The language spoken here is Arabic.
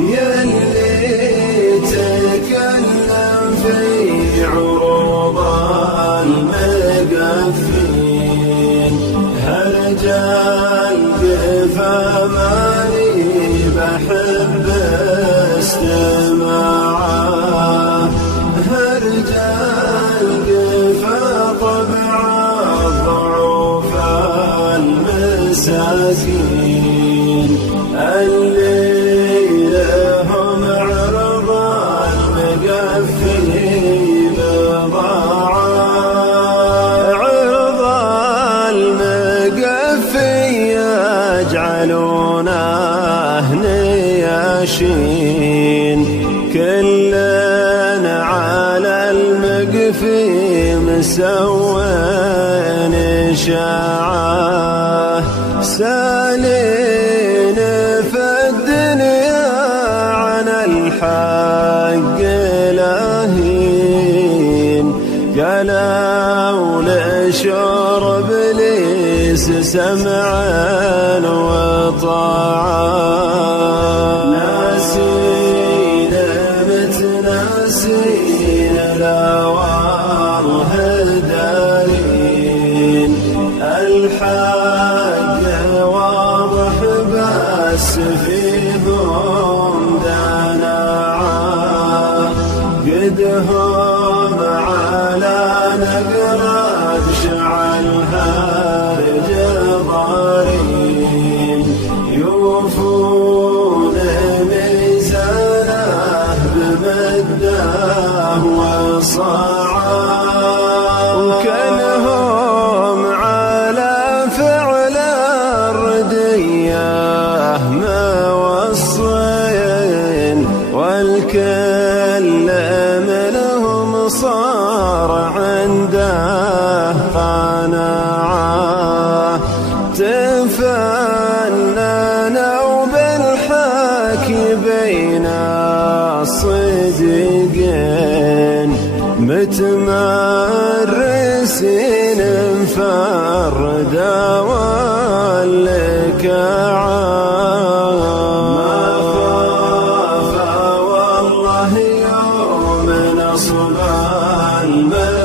يلي تكلم في عروض المقفين هرجال قفا ماني بحب استماعه هرجال قفا طبع الضعوف المساكين اللي لهم عرض المقفي بضاعة عرض المقفي يجعلونه نياشين كلنا على المقفي مسوين إشاعة سالين في الدنيا عن الحق لاهين قالوا لشرب إبليس سمعا وطاعة ناسين متناسين الأواره دارين الحق واضح بس فيهم دناعة قدهم على نقرب شعل هارج ضارين يوفون ميزانه بمده وصاعه وكانهم على فعل الرديه موصين والكل منهم صار عنده قناعة تفننوا بالحكي بين الصديقين متمرسين مفردة والكعة ما خاف والله يوم نصب المال